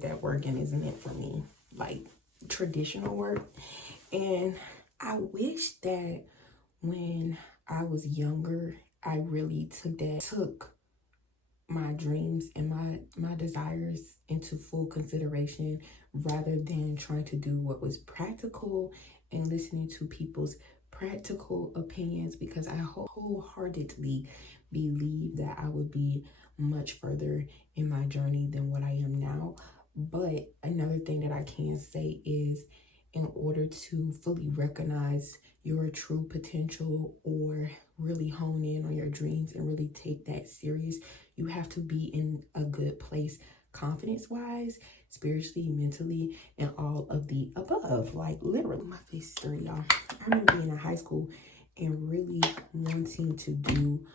think that working is meant for me, like traditional work. And I wish that when I was younger, I really took my dreams and my desires into full consideration, rather than trying to do what was practical and listening to people's practical opinions, because I wholeheartedly believe that I would be much further in my journey than what I am now. But another thing that I can say is, in order to fully recognize your true potential, or really hone in on your dreams and really take that serious, you have to be in a good place, confidence-wise, spiritually, mentally, and all of the above. Like, literally, my face is dirty, y'all. I remember being in high school and really wanting to do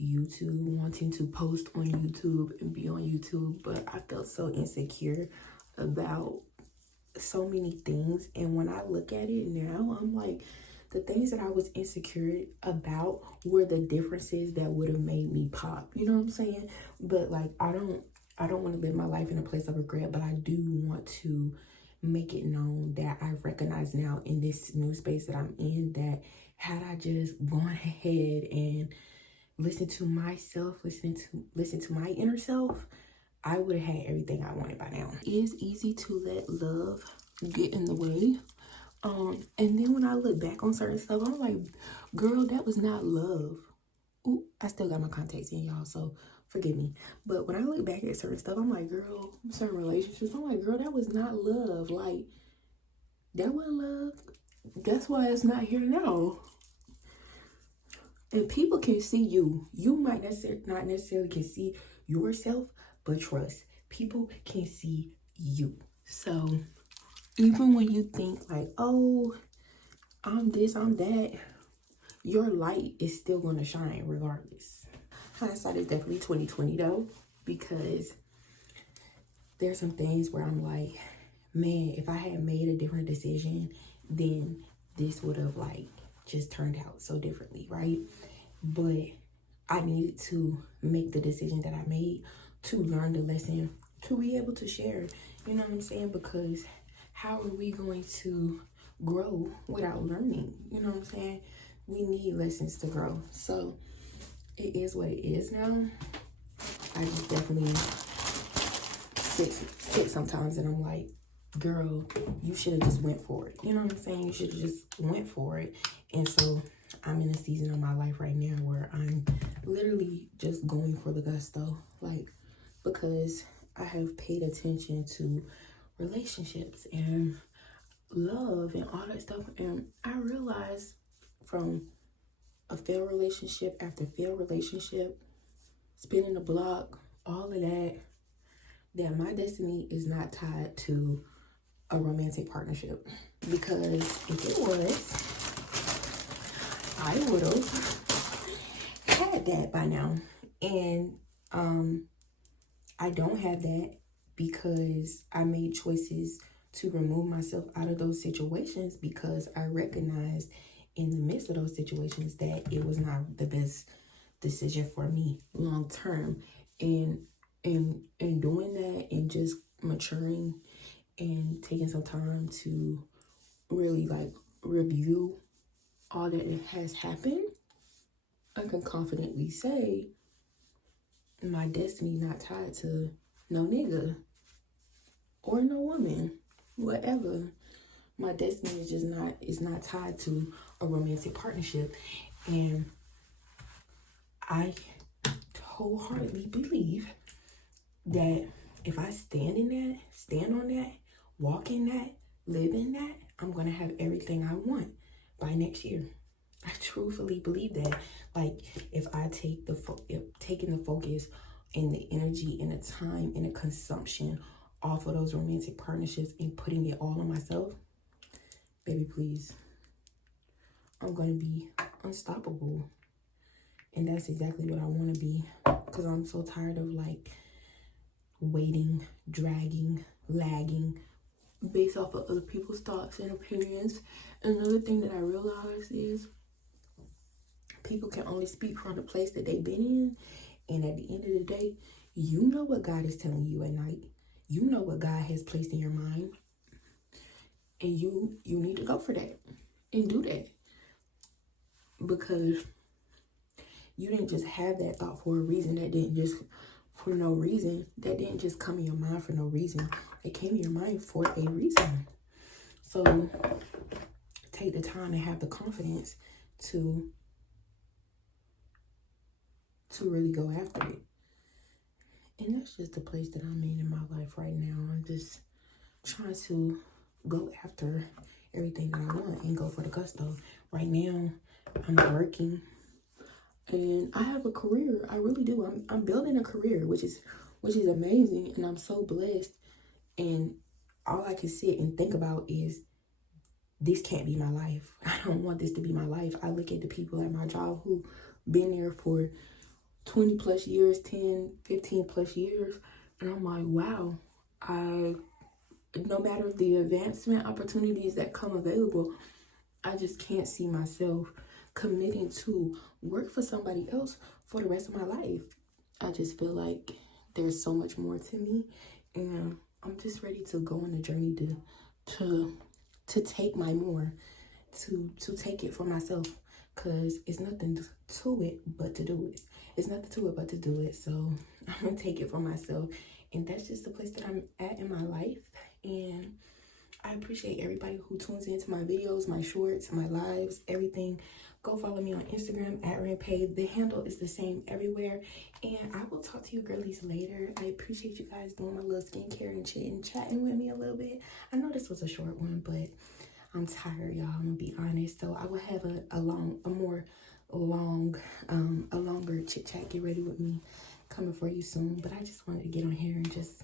YouTube, wanting to post on YouTube and be on YouTube, but I felt so insecure about so many things. And when I look at it now, I'm like, the things that I was insecure about were the differences that would have made me pop. You know what I'm saying? But like, I don't want to live my life in a place of regret, but I do want to make it known that I recognize now in this new space that I'm in, that had I just gone ahead and listened to myself, listen to my inner self, I would have had everything I wanted by now. It is easy to let love get in the way. And then when I look back on certain stuff, I'm like, girl, that was not love. Ooh, I still got my contacts in, y'all, so forgive me. But when I look back at certain stuff, I'm like, girl, certain relationships, I'm like, girl, that was not love. Like, that wasn't love. That's why it's not here now. And people can see you. You might not necessarily can see yourself, but trust, people can see you. So even when you think like, oh, I'm this, I'm that, your light is still going to shine regardless. Hindsight is definitely 2020 though, because there's some things where I'm like, man, if I had made a different decision, then this would have like just turned out so differently, right? But I needed to make the decision that I made to learn the lesson, to be able to share, you know what I'm saying? Because how are we going to grow without learning? You know what I'm saying? We need lessons to grow. So it is what it is now. I just definitely sit sometimes and I'm like, girl, you should have just went for it. You know what I'm saying? You should have just went for it. And so I'm in a season of my life right now where I'm literally just going for the gusto. Like, because I have paid attention to relationships and love and all that stuff. And I realized from a failed relationship after failed relationship, spinning the block, all of that, that my destiny is not tied to a romantic partnership. Because if it was, I would have had that by now. And I don't have that because I made choices to remove myself out of those situations, because I recognized in the midst of those situations that it was not the best decision for me long term. And doing that and just maturing and taking some time to really like review all that has happened, I can confidently say my destiny not tied to no nigga or no woman, whatever. My destiny is just not tied to a romantic partnership. And I wholeheartedly believe that if I stand on that, walk in that, live in that, I'm gonna have everything I want by next year. I truthfully believe that. Like, if I take taking the focus and the energy and the time and the consumption off of those romantic partnerships and putting it all on myself, baby, please, I'm gonna be unstoppable. And that's exactly what I want to be, because I'm so tired of like waiting, dragging, lagging based off of other people's thoughts and opinions. Another thing that I realized is people can only speak from the place that they've been in. And at the end of the day, you know what God is telling you at night. you know what God has placed in your mind, and you need to go for that and do that, because you didn't just have that thought for a reason. That didn't just for no reason. That didn't just come in your mind for no reason. It came in your mind for a reason. So take the time to have the confidence to really go after it. And that's just the place that I'm in my life right now. I'm just trying to go after everything that I want and go for the gusto. Right now, I'm working and I have a career. I really do. I'm building a career, which is amazing, and I'm so blessed. And all I can sit and think about is, this can't be my life. I don't want this to be my life. I look at the people at my job who been there for 20 plus years, 10, 15 plus years, and I'm like, wow, no matter the advancement opportunities that come available, I just can't see myself committing to work for somebody else for the rest of my life. I just feel like there's so much more to me, and I'm just ready to go on the journey to take my more, to take it for myself, because it's nothing to it but to do it. It's nothing to it but to do it. So I'm gonna take it for myself, and that's just the place that I'm at in my life. And I appreciate everybody who tunes into my videos, my shorts, my lives, everything. Go follow me on Instagram at @RedPay. The handle is the same everywhere. And I will talk to you girlies later. I appreciate you guys doing my little skincare and chatting with me a little bit. I know this was a short one, but I'm tired, y'all. I'm gonna be honest. So I will have a longer chit chat. Get ready with me coming for you soon. But I just wanted to get on here and just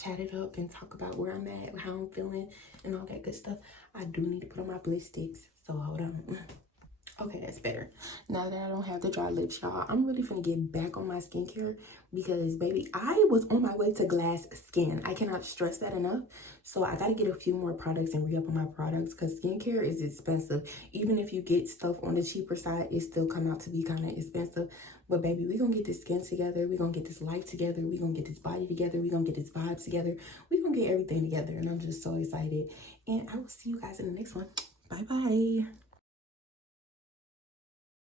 chat it up and talk about where I'm at, how I'm feeling, and all that good stuff. I do need to put on my bliss sticks, so hold on. Okay, that's better. Now that I don't have the dry lips, y'all, I'm really finna get back on my skincare, because, baby, I was on my way to glass skin. I cannot stress that enough. So I gotta get a few more products and re-up on my products, because skincare is expensive. Even if you get stuff on the cheaper side, it still come out to be kind of expensive. But, baby, we gonna get this skin together. We gonna get this life together. We gonna get this body together. We gonna get this vibes together. We gonna get everything together. And I'm just so excited. And I will see you guys in the next one. Bye-bye.